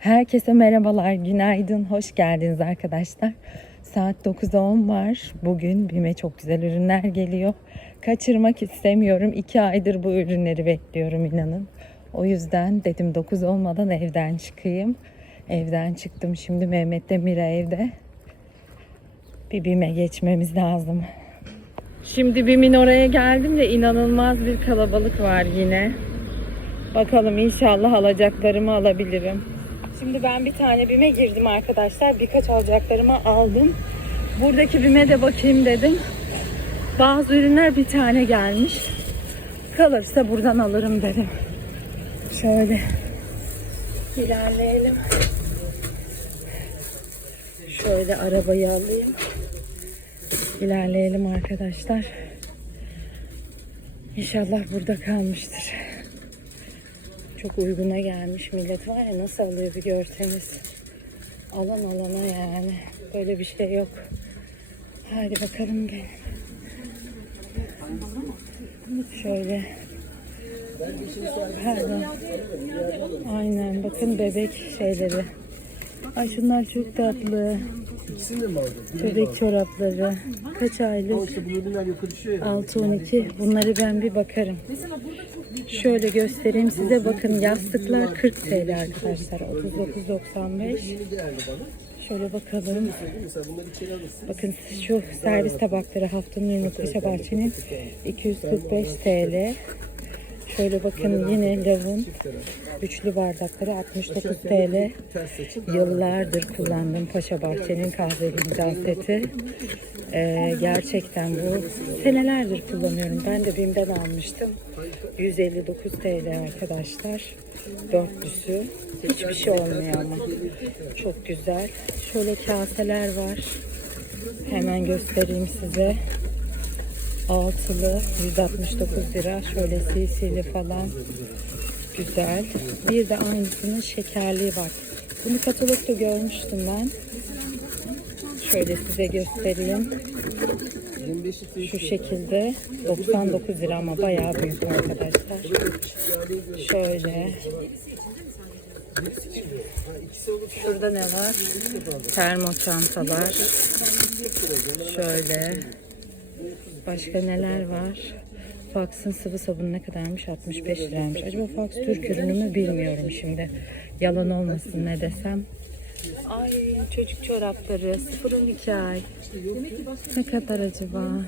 Herkese merhabalar, günaydın, hoş geldiniz arkadaşlar. Saat 9'a 10 var. Bugün BİM'e çok güzel ürünler geliyor. Kaçırmak istemiyorum. 2 aydır bu ürünleri bekliyorum inanın. O yüzden dedim 9 olmadan evden çıkayım. Evden çıktım. Şimdi Mehmet de Mira evde. Bir BİM'e geçmemiz lazım. Şimdi BİM'in oraya geldim ve inanılmaz bir kalabalık var yine. Bakalım inşallah alacaklarımı alabilirim. Şimdi ben bir tane BİM'e girdim arkadaşlar. Birkaç alacaklarımı aldım. Buradaki BİM'e de bakayım dedim. Bazı ürünler bir tane gelmiş. Kalırsa buradan alırım dedim. Şöyle ilerleyelim. Şöyle arabayı alayım. İlerleyelim arkadaşlar. İnşallah burada kalmıştır. Çok uyguna gelmiş millet var ya nasıl alıyor bir görseniz. Alan alana yani. Böyle bir şey yok. Hadi bakalım gelin. Şöyle. Pardon. Aynen bakın bebek şeyleri. Ay şunlar çok tatlı. İkisini de mi aldın? Bebek çorapları. Kaç aylık? İşte bu ürünler yukarı düşüyor ya. 6-12 bunları ben bir bakarım. Şöyle göstereyim size bakın yastıklar 40 TL arkadaşlar 39.95 Şöyle bakalım. Bakın şu servis tabakları haftanın ürünü Paşa Bahçe'nin 245 TL. Şöyle bakın yine lavın üçlü bardakları 69 TL. Yıllardır kullandığım Paşa Bahçe'nin kahve fincan seti. Ee, gerçekten bu senelerdir kullanıyorum. Ben de BİM'den almıştım. 159 TL arkadaşlar. Dörtlüsü. Hiçbir şey olmuyor ama. Çok güzel. Şöyle kaseler var. Hemen göstereyim size. Altılı 169 lira. Şöyle CC'li falan. Güzel. Bir de aynısının şekerliği var. Bunu katalogda görmüştüm ben. Şöyle size göstereyim. 25 litre Şu şekilde 99 lira ama bayağı büyük arkadaşlar. Şöyle. Şurada ne var? Termo çantalar. Şöyle. Başka neler var? Fox'ın sıvı sabunu ne kadarmış? 65 liraymış. Acaba Fox Türk ürünü mü bilmiyorum şimdi. Yalan olmasın ne desem. Ay çocuk çorapları 0-12 ay. Ne kadar acaba?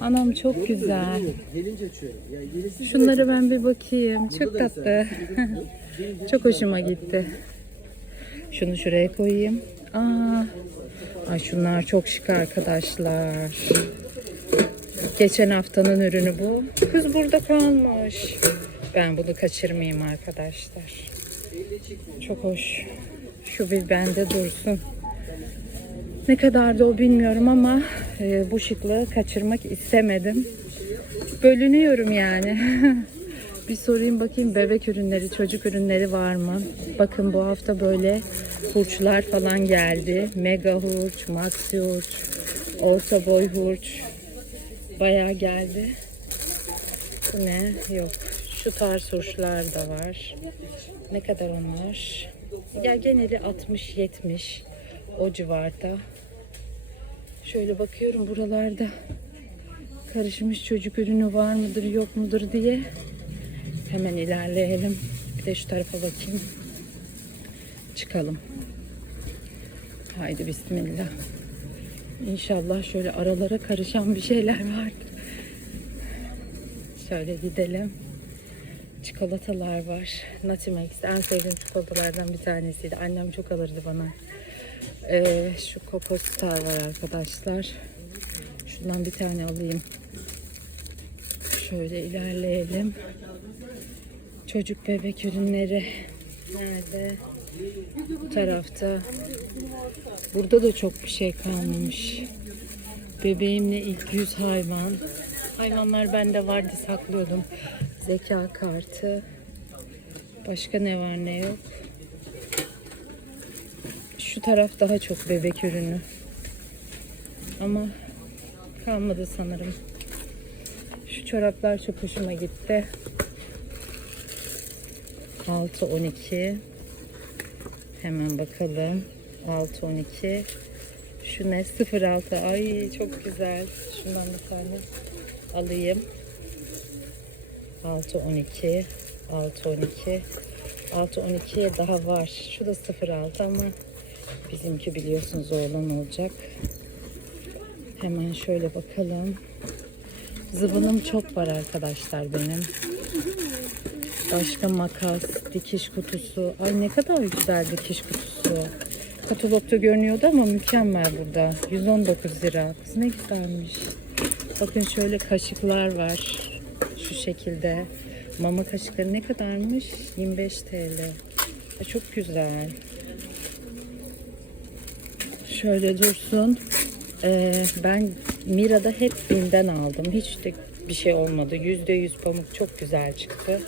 Anam çok güzel. Şunlara ben bir bakayım. Çok tatlı. çok hoşuma gitti. Şunu şuraya koyayım. Aa, ay şunlar çok şık arkadaşlar. Geçen haftanın ürünü bu. Kız burada kalmış. Ben bunu kaçırmayayım arkadaşlar. Çok hoş. Şu bir bende dursun. Ne kadar da o bilmiyorum ama e, bu şıklığı kaçırmak istemedim. Bölünüyorum yani. bir sorayım bakayım bebek ürünleri, çocuk ürünleri var mı? Bakın bu hafta böyle hurçlar falan geldi. Mega hurç, maxi hurç, orta boy hurç. Bayağı geldi. Bu ne? Yok. Şu tarz hurçlar da var. Ne kadar onlar? Ya geneli 60-70 o civarda. Şöyle bakıyorum buralarda karışmış çocuk ürünü var mıdır yok mudur diye. Hemen ilerleyelim. Bir de şu tarafa bakayım. Çıkalım. Haydi bismillah. İnşallah şöyle aralara karışan bir şeyler vardır. Şöyle gidelim. Çikolatalar var. Natimex en sevdiğim çikolatalardan bir tanesiydi. Annem çok alırdı bana. Ee, şu Coco Star var arkadaşlar. Şundan bir tane alayım. Şöyle ilerleyelim. Çocuk bebek ürünleri nerede? Bu tarafta. Burada da çok bir şey kalmamış. Bebeğimle ilk yüz hayvan. Hayvanlar bende vardı saklıyordum. Zeka kartı. Başka ne var ne yok. Şu taraf daha çok bebek ürünü. Ama kalmadı sanırım. Şu çoraplar çok hoşuma gitti. 6 12 Hemen bakalım. 612. Şu ne? 06. Ay çok güzel. Şundan bir tane alayım. 612. 612. 612'ye daha var. Şu da 06 ama bizimki biliyorsunuz oğlan olacak. Hemen şöyle bakalım. Zıbınım çok var arkadaşlar benim. Başka makas, dikiş kutusu. Ay ne kadar güzel dikiş kutusu. Katalogda görünüyordu ama mükemmel burada. 119 lira. Kız ne güzelmiş. Bakın şöyle kaşıklar var. Şu şekilde. Mama kaşıkları ne kadarmış? 25 TL. Çok güzel. Şöyle dursun. Ee, ben Mira'da hep Bim'den aldım. Hiç de bir şey olmadı. %100 pamuk çok güzel çıktı.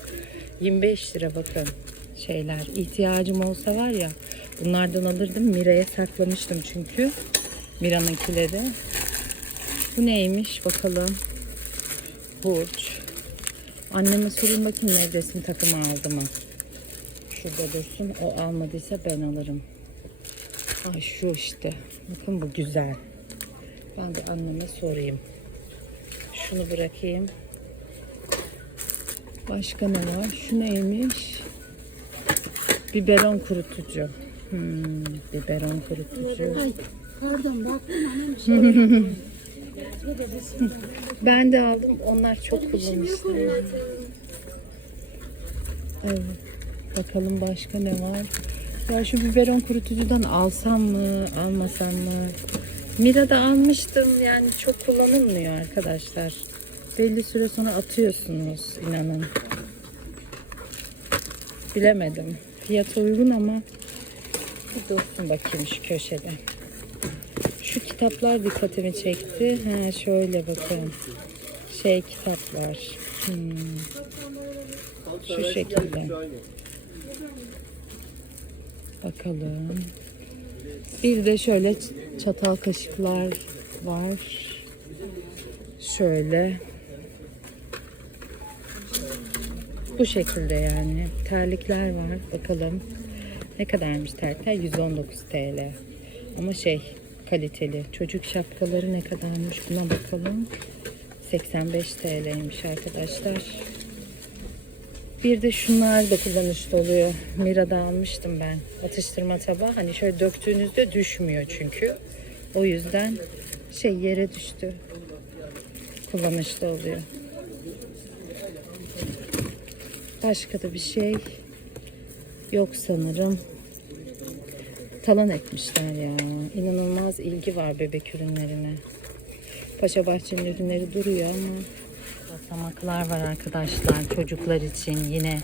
25 lira bakın şeyler. İhtiyacım olsa var ya bunlardan alırdım. Mira'ya saklamıştım çünkü. Mira'nınkileri. Bu neymiş bakalım. Burç. Anneme sorayım bakayım nevresim takımı aldı mı? Şurada dursun. O almadıysa ben alırım. Ay şu işte. Bakın bu güzel. Ben de anneme sorayım. Şunu bırakayım. Başka ne var? Şu neymiş? Biberon kurutucu. Hmm, biberon kurutucu. Pardon baktım Ben de aldım. Onlar çok kullanışlı. Evet. Bakalım başka ne var? Ya şu biberon kurutucudan alsam mı, almasam mı? Mira'da almıştım. Yani çok kullanılmıyor arkadaşlar. Belli süre sonra atıyorsunuz inanın. Bilemedim. Fiyatı uygun ama bir dursun bakayım şu köşede. Şu kitaplar dikkatimi çekti. Ha şöyle bakın. Şey kitaplar. Hmm. Şu şekilde. Bakalım. Bir de şöyle çatal kaşıklar var. Şöyle. Bu şekilde yani. Terlikler var. Bakalım. Ne kadarmış terlikler? 119 TL. Ama şey kaliteli. Çocuk şapkaları ne kadarmış? Buna bakalım. 85 TL'ymiş arkadaşlar. Bir de şunlar da kullanışlı oluyor. Mira'da almıştım ben. Atıştırma tabağı. Hani şöyle döktüğünüzde düşmüyor çünkü. O yüzden şey yere düştü. Kullanışlı oluyor. Başka da bir şey yok sanırım. Talan etmişler ya. İnanılmaz ilgi var bebek ürünlerine. Paşa Bahçe'nin ürünleri duruyor ama. Basamaklar var arkadaşlar çocuklar için. Yine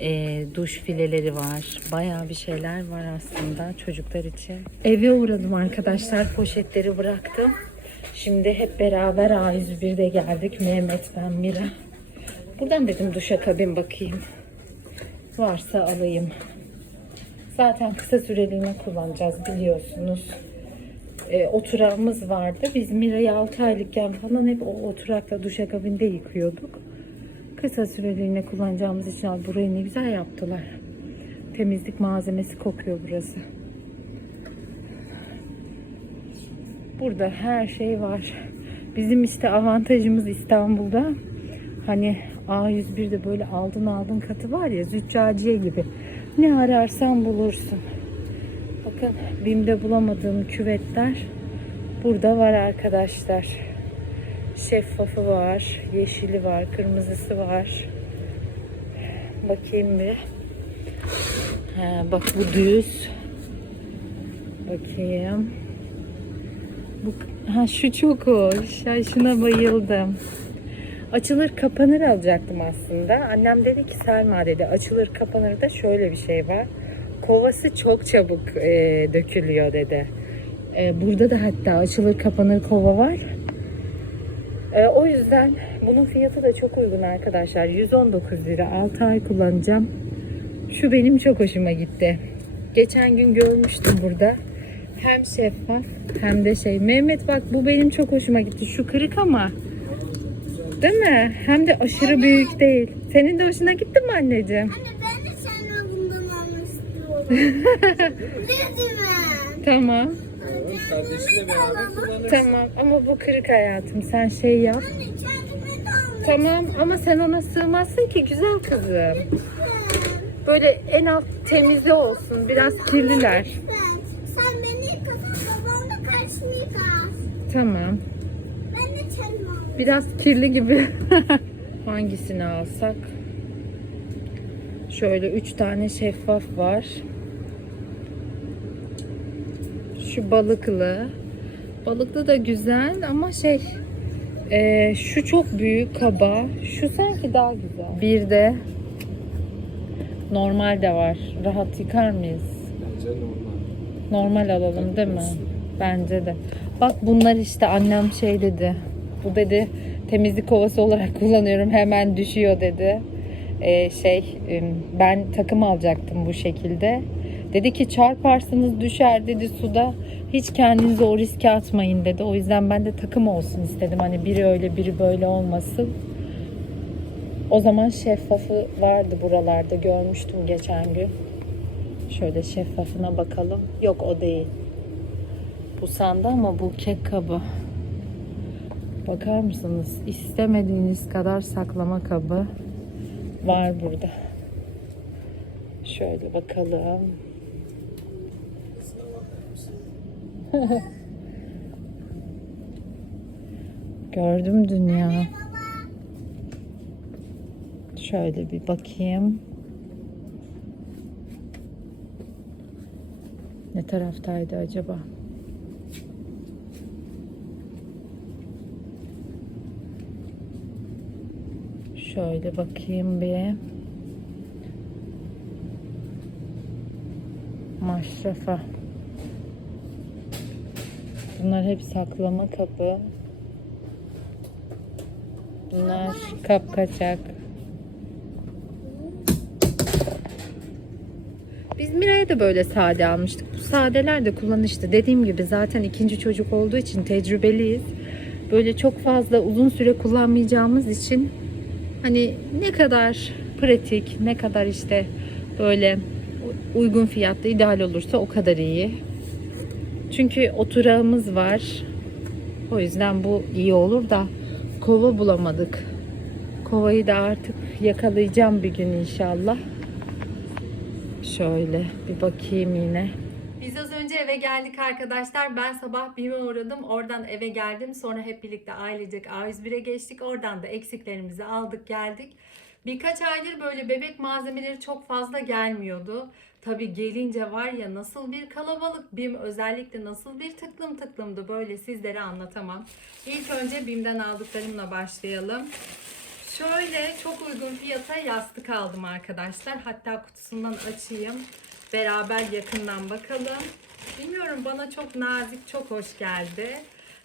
e, duş fileleri var. Bayağı bir şeyler var aslında çocuklar için. Eve uğradım arkadaşlar. Poşetleri bıraktım. Şimdi hep beraber A101'de geldik. Mehmet ben Mira buradan dedim duşa kabin bakayım varsa alayım zaten kısa süreliğine kullanacağız biliyorsunuz e, oturağımız vardı. Biz Mira'yı 6 aylıkken falan hep o oturakla duşakabinde yıkıyorduk. Kısa süreliğine kullanacağımız için burayı ne güzel yaptılar. Temizlik malzemesi kokuyor burası. Burada her şey var. Bizim işte avantajımız İstanbul'da hani A101'de böyle aldın aldın katı var ya züccaciye gibi. Ne ararsan bulursun. Bakın BİM'de bulamadığım küvetler burada var arkadaşlar. Şeffafı var, yeşili var, kırmızısı var. Bakayım bir. Ha, bak bu düz. Bakayım. Bu, ha şu çok hoş. Ay, şuna bayıldım. Açılır kapanır alacaktım aslında. Annem dedi ki Selma dedi açılır kapanır da şöyle bir şey var. Kovası çok çabuk e, dökülüyor dedi. E, burada da hatta açılır kapanır kova var. E, o yüzden bunun fiyatı da çok uygun arkadaşlar. 119 lira. 6 ay kullanacağım. Şu benim çok hoşuma gitti. Geçen gün görmüştüm burada. Hem şeffaf hem de şey. Mehmet bak bu benim çok hoşuma gitti. Şu kırık ama. Değil mi? Hem de aşırı büyük değil. Senin de hoşuna gitti mi anneciğim? Anne ben de senden bundan almak istiyorum. Lütfen. Tamam. Kardeşinle beraber kullanırsın. Tamam ama bu kırık hayatım. Sen şey yap. Anne. Tamam ama sen ona sığmazsın ki güzel kızım. Böyle en alt temizli olsun. Biraz kirliler. Lütfen. Sen beni yıkasın babam da karşımı yıkar. Tamam. Ben de kendime alayım. Biraz kirli gibi. Hangisini alsak? Şöyle üç tane şeffaf var. Şu balıklı. Balıklı da güzel ama şey e, şu çok büyük kaba. Şu sanki daha güzel. Bir de normal de var. Rahat yıkar mıyız? Bence normal. Normal alalım değil mi? Bence de. Bak bunlar işte annem şey dedi. Bu dedi temizlik kovası olarak kullanıyorum hemen düşüyor dedi. Ee, şey ben takım alacaktım bu şekilde. Dedi ki çarparsınız düşer dedi suda. Hiç kendinizi o riske atmayın dedi. O yüzden ben de takım olsun istedim. Hani biri öyle biri böyle olmasın. O zaman şeffafı vardı buralarda görmüştüm geçen gün. Şöyle şeffafına bakalım. Yok o değil. Bu sandı ama bu kek kabı. Bakar mısınız? İstemediğiniz kadar saklama kabı var burada. Şöyle bakalım. Gördüm dünya. Şöyle bir bakayım. Ne taraftaydı acaba? Şöyle bakayım bir. Maşrafa. Bunlar hep saklama kabı. Bunlar kap kaçak. Biz Miray'a da böyle sade almıştık. Bu sadeler de kullanışlı. Dediğim gibi zaten ikinci çocuk olduğu için tecrübeliyiz. Böyle çok fazla uzun süre kullanmayacağımız için hani ne kadar pratik, ne kadar işte böyle uygun fiyatlı ideal olursa o kadar iyi. Çünkü oturağımız var. O yüzden bu iyi olur da kova bulamadık. Kovayı da artık yakalayacağım bir gün inşallah. Şöyle bir bakayım yine. Biz az önce eve geldik arkadaşlar. Ben sabah BİM'e uğradım. Oradan eve geldim. Sonra hep birlikte ailecek A101'e geçtik. Oradan da eksiklerimizi aldık geldik. Birkaç aydır böyle bebek malzemeleri çok fazla gelmiyordu. Tabi gelince var ya nasıl bir kalabalık BİM özellikle nasıl bir tıklım tıklımdı böyle sizlere anlatamam. İlk önce BİM'den aldıklarımla başlayalım. Şöyle çok uygun fiyata yastık aldım arkadaşlar. Hatta kutusundan açayım. Beraber yakından bakalım. Bilmiyorum bana çok nazik, çok hoş geldi.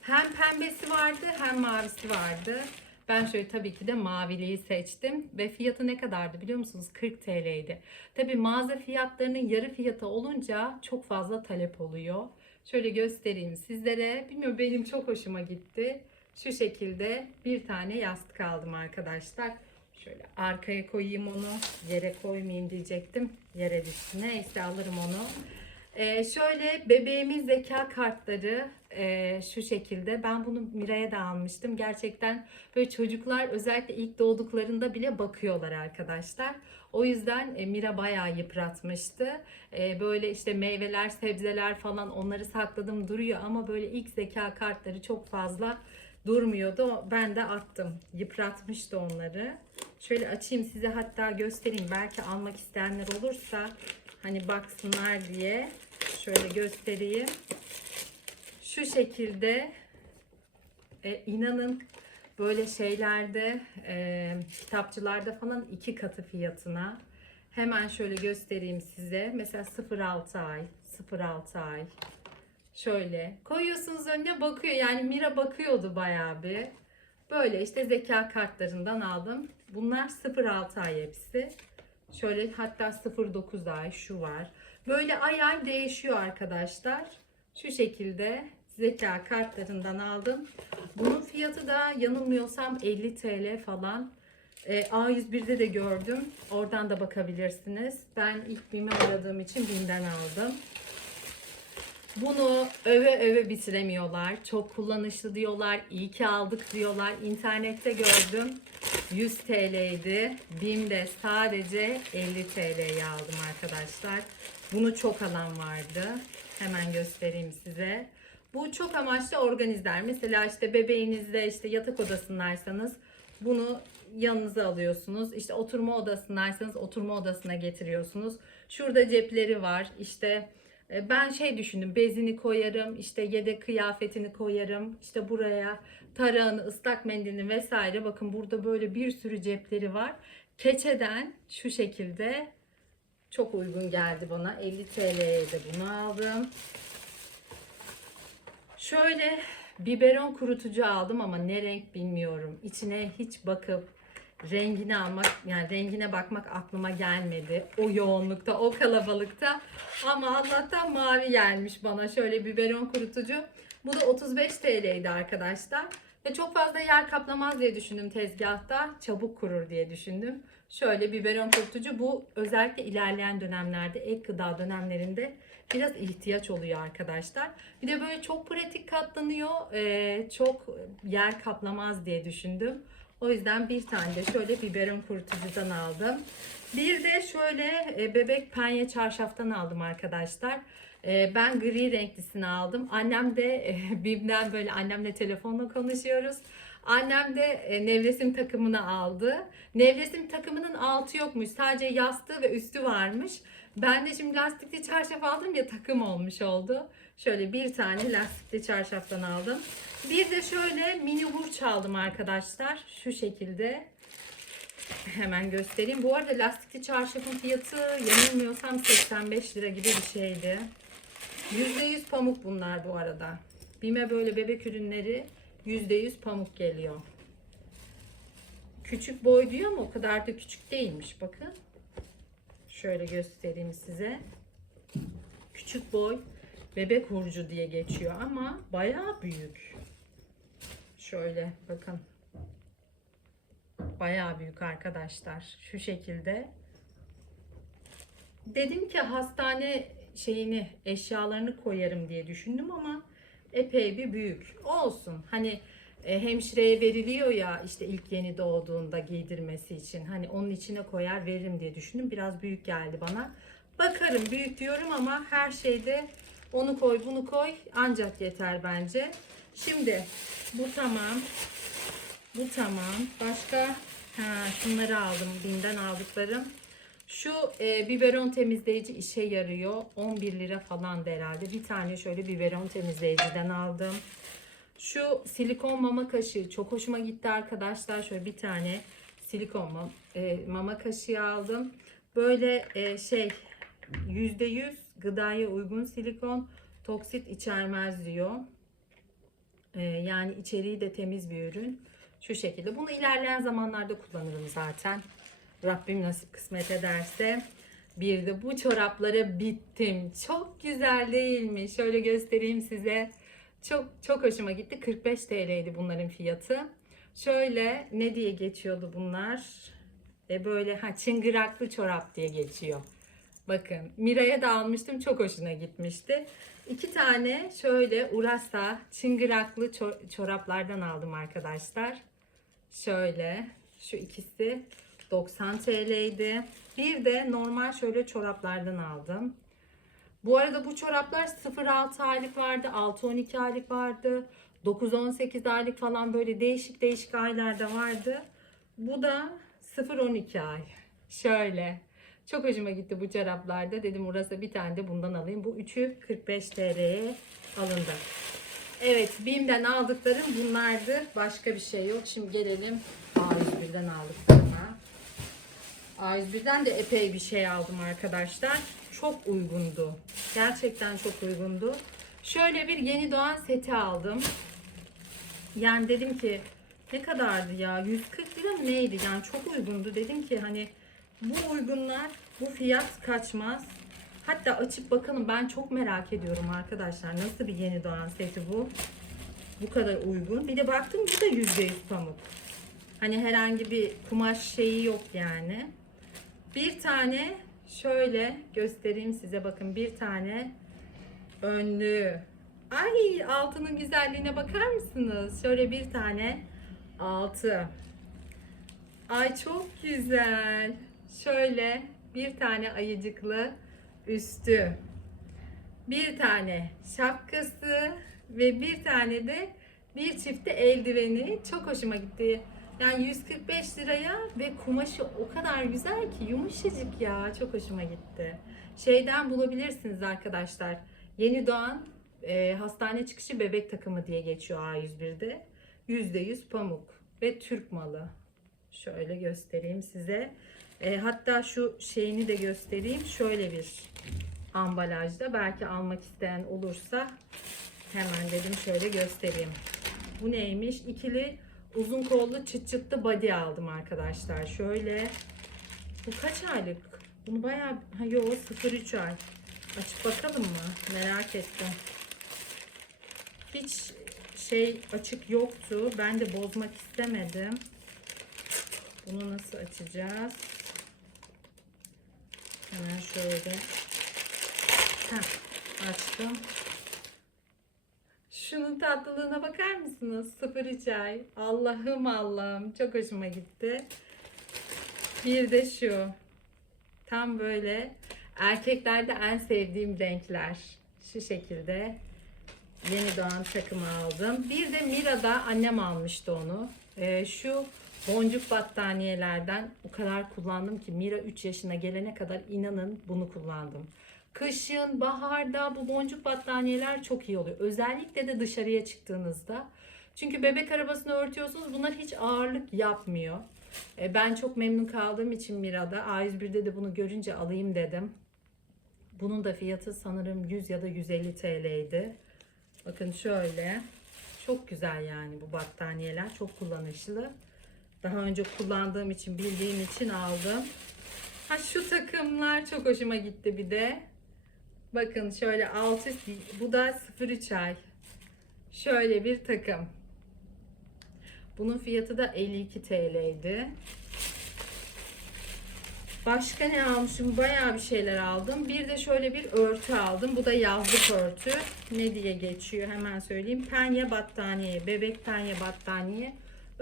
Hem pembesi vardı hem mavisi vardı. Ben şöyle tabii ki de maviliği seçtim. Ve fiyatı ne kadardı biliyor musunuz? 40 TL'ydi. Tabii mağaza fiyatlarının yarı fiyatı olunca çok fazla talep oluyor. Şöyle göstereyim sizlere. Bilmiyorum benim çok hoşuma gitti. Şu şekilde bir tane yastık aldım arkadaşlar. Şöyle arkaya koyayım onu. Yere koymayayım diyecektim. Yere düştü. Neyse alırım onu. Ee, şöyle bebeğimin zeka kartları e, şu şekilde. Ben bunu Miray'a da almıştım. Gerçekten böyle çocuklar özellikle ilk doğduklarında bile bakıyorlar arkadaşlar. O yüzden e, Mira bayağı yıpratmıştı. E, böyle işte meyveler, sebzeler falan onları sakladım duruyor ama böyle ilk zeka kartları çok fazla durmuyordu. Ben de attım. Yıpratmıştı onları. Şöyle açayım size hatta göstereyim. Belki almak isteyenler olursa hani baksınlar diye şöyle göstereyim. Şu şekilde e, inanın böyle şeylerde e, kitapçılarda falan iki katı fiyatına. Hemen şöyle göstereyim size. Mesela 0.6 ay, 0.6 ay. Şöyle koyuyorsunuz önüne bakıyor. Yani Mira bakıyordu bayağı bir. Böyle işte zeka kartlarından aldım. Bunlar 0.6 ay hepsi. Şöyle hatta 0.9 ay şu var. Böyle ay ay değişiyor arkadaşlar. Şu şekilde zeka kartlarından aldım. Bunun fiyatı da yanılmıyorsam 50 TL falan. E, A101'de de gördüm. Oradan da bakabilirsiniz. Ben ilk BİM'i aradığım için BİM'den aldım. Bunu öve öve bitiremiyorlar. Çok kullanışlı diyorlar. İyi ki aldık diyorlar. İnternette gördüm. 100 TL'ydi. BİM'de sadece 50 TL'ye aldım arkadaşlar. Bunu çok alan vardı. Hemen göstereyim size. Bu çok amaçlı organizler. Mesela işte bebeğinizde işte yatak odasındaysanız bunu yanınıza alıyorsunuz. İşte oturma odasındaysanız oturma odasına getiriyorsunuz. Şurada cepleri var. İşte ben şey düşündüm. Bezini koyarım, işte yedek kıyafetini koyarım. işte buraya tarağını, ıslak mendilini vesaire. Bakın burada böyle bir sürü cepleri var. Keçeden şu şekilde çok uygun geldi bana. 50 TL'ye de bunu aldım. Şöyle biberon kurutucu aldım ama ne renk bilmiyorum. İçine hiç bakıp rengini almak yani rengine bakmak aklıma gelmedi. O yoğunlukta, o kalabalıkta. Ama Allah'tan mavi gelmiş bana. Şöyle biberon kurutucu. Bu da 35 TL'ydi arkadaşlar. Ve çok fazla yer kaplamaz diye düşündüm tezgahta. Çabuk kurur diye düşündüm. Şöyle biberon kurutucu bu özellikle ilerleyen dönemlerde ek gıda dönemlerinde biraz ihtiyaç oluyor arkadaşlar. Bir de böyle çok pratik katlanıyor. Ee, çok yer kaplamaz diye düşündüm. O yüzden bir tane de şöyle biberon kurutucudan aldım. Bir de şöyle e, bebek penye çarşaftan aldım arkadaşlar. E, ben gri renklisini aldım. Annem de e, Bim'den böyle annemle telefonla konuşuyoruz. Annem de nevresim takımını aldı. Nevresim takımının altı yokmuş. Sadece yastığı ve üstü varmış. Ben de şimdi lastikli çarşaf aldım ya takım olmuş oldu. Şöyle bir tane lastikli çarşaftan aldım. Bir de şöyle mini hurç aldım arkadaşlar. Şu şekilde. Hemen göstereyim. Bu arada lastikli çarşafın fiyatı yanılmıyorsam 85 lira gibi bir şeydi. %100 pamuk bunlar bu arada. Bime böyle bebek ürünleri %100 pamuk geliyor. Küçük boy diyor ama o kadar da küçük değilmiş bakın. Şöyle göstereyim size. Küçük boy bebek hurcu diye geçiyor ama bayağı büyük. Şöyle bakın. Bayağı büyük arkadaşlar. Şu şekilde. Dedim ki hastane şeyini eşyalarını koyarım diye düşündüm ama epey bir büyük. Olsun. Hani e, hemşireye veriliyor ya işte ilk yeni doğduğunda giydirmesi için. Hani onun içine koyar veririm diye düşündüm. Biraz büyük geldi bana. Bakarım büyük diyorum ama her şeyde onu koy bunu koy ancak yeter bence. Şimdi bu tamam. Bu tamam. Başka ha, şunları aldım. Bim'den aldıklarım. Şu e, biberon temizleyici işe yarıyor. 11 lira falan herhalde. Bir tane şöyle biberon temizleyiciden aldım. Şu silikon mama kaşığı çok hoşuma gitti arkadaşlar. Şöyle bir tane silikon ma- e, mama kaşığı aldım. Böyle e, şey %100 gıdaya uygun silikon toksit içermez diyor. E, yani içeriği de temiz bir ürün. Şu şekilde. Bunu ilerleyen zamanlarda kullanırım zaten. Rabbim nasip kısmet ederse. Bir de bu çoraplara bittim. Çok güzel değil mi? Şöyle göstereyim size. Çok çok hoşuma gitti. 45 TL'ydi bunların fiyatı. Şöyle ne diye geçiyordu bunlar? E böyle ha çıngıraklı çorap diye geçiyor. Bakın Mira'ya da almıştım. Çok hoşuna gitmişti. İki tane şöyle Urasa çıngıraklı ço- çoraplardan aldım arkadaşlar. Şöyle şu ikisi 90 TL'ydi. Bir de normal şöyle çoraplardan aldım. Bu arada bu çoraplar 0-6 aylık vardı, 6-12 aylık vardı, 9-18 aylık falan böyle değişik değişik aylarda vardı. Bu da 0-12 ay. Şöyle. Çok hoşuma gitti bu çoraplarda. Dedim burası bir tane de bundan alayım. Bu üçü 45 TL'ye alındı. Evet, BİM'den aldıklarım bunlardı. Başka bir şey yok. Şimdi gelelim A101'den aldıklarıma. A101'den de epey bir şey aldım arkadaşlar. Çok uygundu. Gerçekten çok uygundu. Şöyle bir yeni doğan seti aldım. Yani dedim ki ne kadardı ya? 140 lira neydi? Yani çok uygundu. Dedim ki hani bu uygunlar bu fiyat kaçmaz. Hatta açıp bakalım ben çok merak ediyorum arkadaşlar. Nasıl bir yeni doğan seti bu? Bu kadar uygun. Bir de baktım bu da %100 pamuk. Hani herhangi bir kumaş şeyi yok yani. Bir tane şöyle göstereyim size bakın bir tane önlüğü. Ay altının güzelliğine bakar mısınız? Şöyle bir tane altı. Ay çok güzel. Şöyle bir tane ayıcıklı üstü. Bir tane şapkası ve bir tane de bir çifte eldiveni. Çok hoşuma gitti. Yani 145 liraya ve kumaşı o kadar güzel ki yumuşacık ya. Çok hoşuma gitti. Şeyden bulabilirsiniz arkadaşlar. Yeni doğan e, hastane çıkışı bebek takımı diye geçiyor A101'de. %100 pamuk ve Türk malı. Şöyle göstereyim size. E, hatta şu şeyini de göstereyim. Şöyle bir ambalajda. Belki almak isteyen olursa hemen dedim şöyle göstereyim. Bu neymiş? İkili uzun kollu çıt çıtlı body aldım arkadaşlar. Şöyle. Bu kaç aylık? Bunu bayağı... Ha, yo 0-3 ay. Açıp bakalım mı? Merak ettim. Hiç şey açık yoktu. Ben de bozmak istemedim. Bunu nasıl açacağız? Hemen şöyle. Heh, açtım. Şunun tatlılığına bakar mısınız? 0 ay. Allah'ım Allah'ım. Çok hoşuma gitti. Bir de şu. Tam böyle erkeklerde en sevdiğim renkler. Şu şekilde yeni doğan takımı aldım. Bir de Mira'da annem almıştı onu. Ee, şu boncuk battaniyelerden o kadar kullandım ki Mira 3 yaşına gelene kadar inanın bunu kullandım. Kışın, baharda bu boncuk battaniyeler çok iyi oluyor. Özellikle de dışarıya çıktığınızda. Çünkü bebek arabasını örtüyorsunuz. Bunlar hiç ağırlık yapmıyor. E, Ben çok memnun kaldığım için Mira'da A101'de de bunu görünce alayım dedim. Bunun da fiyatı sanırım 100 ya da 150 TL'ydi. Bakın şöyle. Çok güzel yani bu battaniyeler. Çok kullanışlı. Daha önce kullandığım için bildiğim için aldım. Ha şu takımlar çok hoşuma gitti bir de. Bakın şöyle altı bu da 03 ay. Şöyle bir takım. Bunun fiyatı da 52 TL'ydi. Başka ne almışım? Bayağı bir şeyler aldım. Bir de şöyle bir örtü aldım. Bu da yazlık örtü. Ne diye geçiyor hemen söyleyeyim. Penye battaniye, bebek penye battaniye.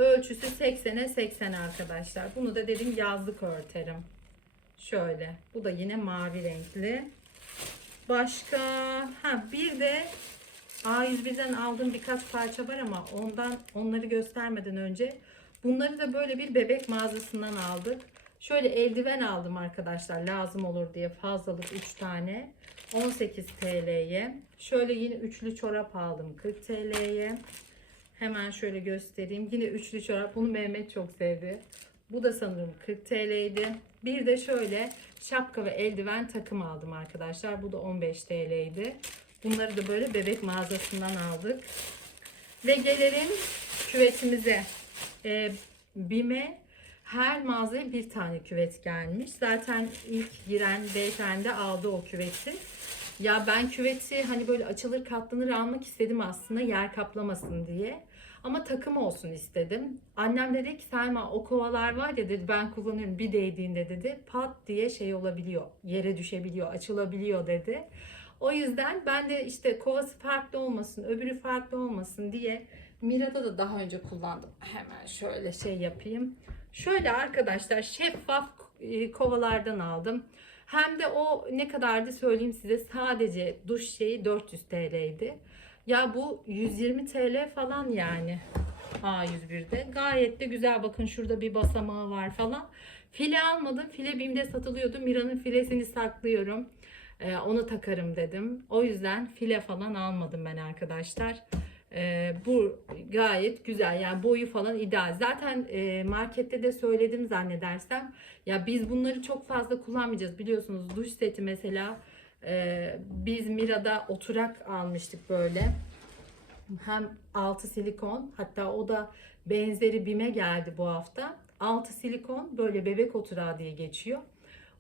Ölçüsü 80'e 80 arkadaşlar. Bunu da dedim yazlık örterim. Şöyle. Bu da yine mavi renkli. Başka ha bir de A101'den aldığım birkaç parça var ama ondan onları göstermeden önce bunları da böyle bir bebek mağazasından aldık. Şöyle eldiven aldım arkadaşlar lazım olur diye fazlalık 3 tane 18 TL'ye. Şöyle yine üçlü çorap aldım 40 TL'ye. Hemen şöyle göstereyim. Yine üçlü çorap. Bunu Mehmet çok sevdi. Bu da sanırım 40 TL'ydi. Bir de şöyle şapka ve eldiven takım aldım arkadaşlar. Bu da 15 TL'ydi. Bunları da böyle bebek mağazasından aldık. Ve gelelim küvetimize. Ee, Bime her mağazaya bir tane küvet gelmiş. Zaten ilk giren beyefendi aldı o küveti. Ya ben küveti hani böyle açılır katlanır almak istedim aslında yer kaplamasın diye. Ama takım olsun istedim. Annem dedi ki Selma o kovalar var ya dedi ben kullanıyorum bir değdiğinde dedi pat diye şey olabiliyor. Yere düşebiliyor açılabiliyor dedi. O yüzden ben de işte kovası farklı olmasın öbürü farklı olmasın diye Mira'da da daha önce kullandım. Hemen şöyle şey yapayım. Şöyle arkadaşlar şeffaf e, kovalardan aldım. Hem de o ne kadardı söyleyeyim size sadece duş şeyi 400 TL'ydi. Ya bu 120 TL falan yani A101'de. Gayet de güzel bakın şurada bir basamağı var falan. File almadım. File BİM'de satılıyordu. Mira'nın filesini saklıyorum. Ee, onu takarım dedim. O yüzden file falan almadım ben arkadaşlar. Ee, bu gayet güzel yani boyu falan ideal. Zaten e, markette de söyledim zannedersem. Ya biz bunları çok fazla kullanmayacağız. Biliyorsunuz duş seti mesela e, biz Mira'da oturak almıştık böyle. Hem altı silikon hatta o da benzeri BİM'e geldi bu hafta. Altı silikon böyle bebek oturağı diye geçiyor.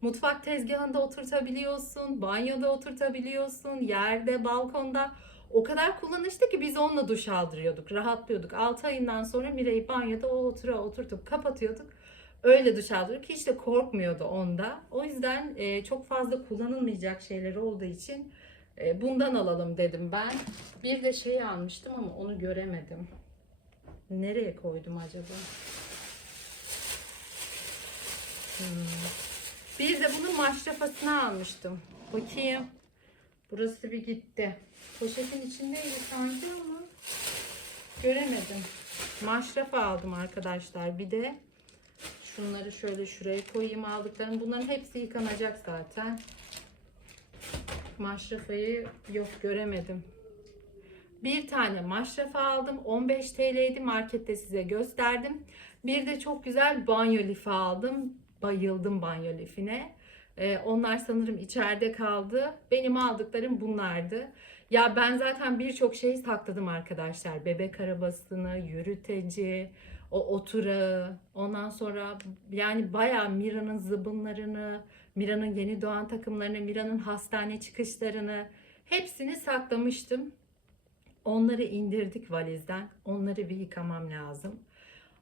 Mutfak tezgahında oturtabiliyorsun, banyoda oturtabiliyorsun, yerde, balkonda. O kadar kullanışlı ki biz onunla duş aldırıyorduk, rahatlıyorduk. 6 ayından sonra Mira'yı banyoda o otura oturtup kapatıyorduk. Öyle duş aldırıyorduk. Hiç de korkmuyordu onda. O yüzden e, çok fazla kullanılmayacak şeyler olduğu için e, bundan alalım dedim ben. Bir de şey almıştım ama onu göremedim. Nereye koydum acaba? Hmm. Bir de bunun maşrafasını almıştım. Bakayım. Burası bir gitti. Poşetin içindeydi sanki ama göremedim. Maşrafa aldım arkadaşlar. Bir de şunları şöyle şuraya koyayım aldıklarım. Bunların hepsi yıkanacak zaten. Maşrafayı yok göremedim. Bir tane maşrafa aldım. 15 TL'ydi. Markette size gösterdim. Bir de çok güzel banyo lifi aldım. Bayıldım banyo lifine. Ee, onlar sanırım içeride kaldı. Benim aldıklarım bunlardı. Ya ben zaten birçok şeyi sakladım arkadaşlar. Bebek arabasını, yürüteci, o oturağı, ondan sonra yani bayağı Mira'nın zıbınlarını, Mira'nın yeni doğan takımlarını, Mira'nın hastane çıkışlarını hepsini saklamıştım. Onları indirdik valizden. Onları bir yıkamam lazım.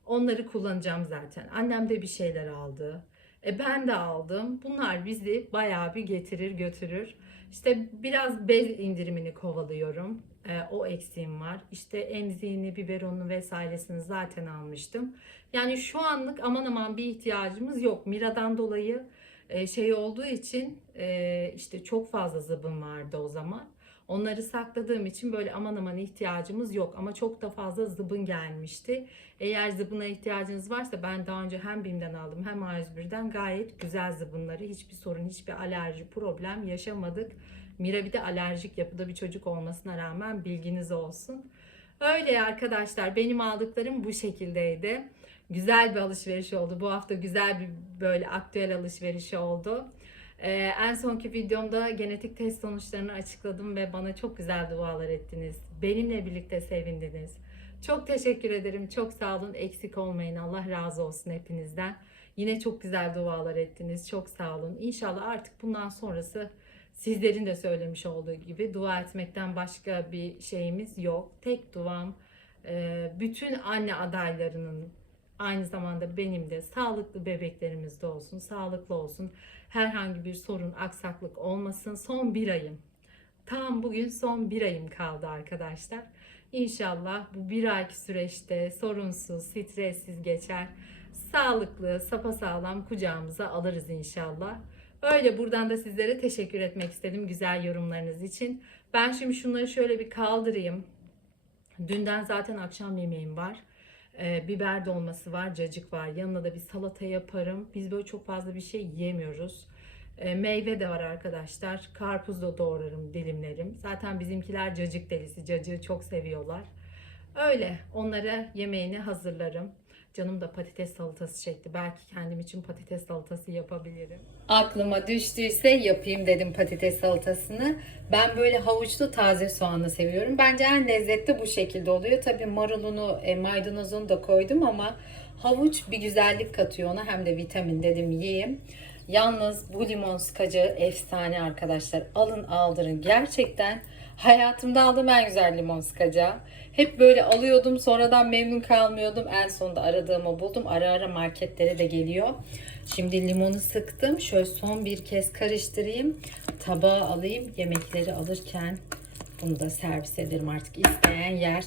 Onları kullanacağım zaten. Annem de bir şeyler aldı. E ben de aldım. Bunlar bizi bayağı bir getirir götürür. İşte biraz bez indirimini kovalıyorum. E, o eksiğim var. İşte emziğini, biberonunu vesairesini zaten almıştım. Yani şu anlık aman aman bir ihtiyacımız yok. Mira'dan dolayı e, şey olduğu için e, işte çok fazla zıbın vardı o zaman. Onları sakladığım için böyle aman aman ihtiyacımız yok ama çok da fazla zıbın gelmişti. Eğer zıbına ihtiyacınız varsa ben daha önce hem BİM'den aldım hem A101'den gayet güzel zıbınları. Hiçbir sorun, hiçbir alerji, problem yaşamadık. Mira bir de alerjik yapıda bir çocuk olmasına rağmen bilginiz olsun. Öyle arkadaşlar benim aldıklarım bu şekildeydi. Güzel bir alışveriş oldu. Bu hafta güzel bir böyle aktüel alışveriş oldu. Ee, en sonki videomda genetik test sonuçlarını açıkladım ve bana çok güzel dualar ettiniz. Benimle birlikte sevindiniz. Çok teşekkür ederim. Çok sağ olun. Eksik olmayın. Allah razı olsun hepinizden. Yine çok güzel dualar ettiniz. Çok sağ olun. İnşallah artık bundan sonrası sizlerin de söylemiş olduğu gibi dua etmekten başka bir şeyimiz yok. Tek duam e, bütün anne adaylarının aynı zamanda benim de sağlıklı bebeklerimiz de olsun, sağlıklı olsun. Herhangi bir sorun, aksaklık olmasın. Son bir ayım. Tam bugün son bir ayım kaldı arkadaşlar. İnşallah bu bir ayki süreçte sorunsuz, stressiz geçer. Sağlıklı, sapasağlam kucağımıza alırız inşallah. Öyle buradan da sizlere teşekkür etmek istedim güzel yorumlarınız için. Ben şimdi şunları şöyle bir kaldırayım. Dünden zaten akşam yemeğim var. Ee, biber dolması var, cacık var. Yanına da bir salata yaparım. Biz böyle çok fazla bir şey yemiyoruz. Ee, meyve de var arkadaşlar. Karpuz da doğrarım, dilimlerim. Zaten bizimkiler cacık delisi. Cacığı çok seviyorlar. Öyle onlara yemeğini hazırlarım. Canım da patates salatası çekti. Belki kendim için patates salatası yapabilirim. Aklıma düştüyse yapayım dedim patates salatasını. Ben böyle havuçlu taze soğanı seviyorum. Bence en lezzetli bu şekilde oluyor. Tabii marulunu, e, maydanozunu da koydum ama havuç bir güzellik katıyor ona. Hem de vitamin dedim yiyeyim. Yalnız bu limon sıkacağı efsane arkadaşlar. Alın aldırın. Gerçekten hayatımda aldığım en güzel limon sıkacağı. Hep böyle alıyordum sonradan memnun kalmıyordum. En sonunda aradığımı buldum. Ara ara marketlere de geliyor. Şimdi limonu sıktım. Şöyle son bir kez karıştırayım. Tabağa alayım. Yemekleri alırken bunu da servis ederim artık. isteyen yer.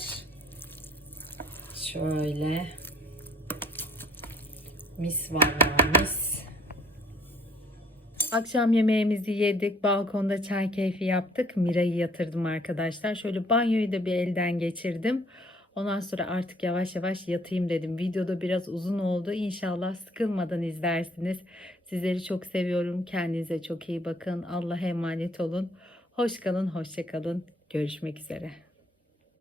Şöyle. Mis var ya mis. Akşam yemeğimizi yedik. Balkonda çay keyfi yaptık. Mira'yı yatırdım arkadaşlar. Şöyle banyoyu da bir elden geçirdim. Ondan sonra artık yavaş yavaş yatayım dedim. Videoda biraz uzun oldu. İnşallah sıkılmadan izlersiniz. Sizleri çok seviyorum. Kendinize çok iyi bakın. Allah'a emanet olun. Hoş kalın, hoşça kalın. Görüşmek üzere.